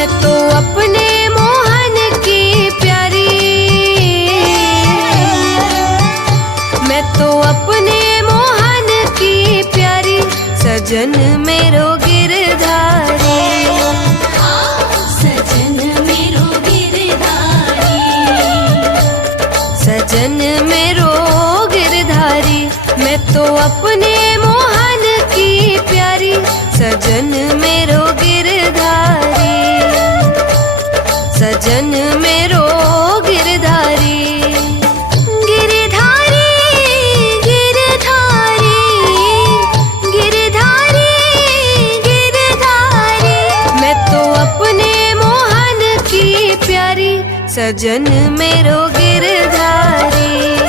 मैं तो अपने मोहन की प्यारी, मैं तो अपने मोहन की प्यारी, सजन मेरो गिरधारी, सजन मेरो गिरधारी, सजन मेरो गिरधारी। मैं तो अपने मोहन की प्यारी, सजन मेरो गिरधारी, सजन मेरो गिरधारी। गिरधारी गिरधारी गिरधारी गिरधारी, मैं तो अपने मोहन की प्यारी, सजन मेरो गिरधारी।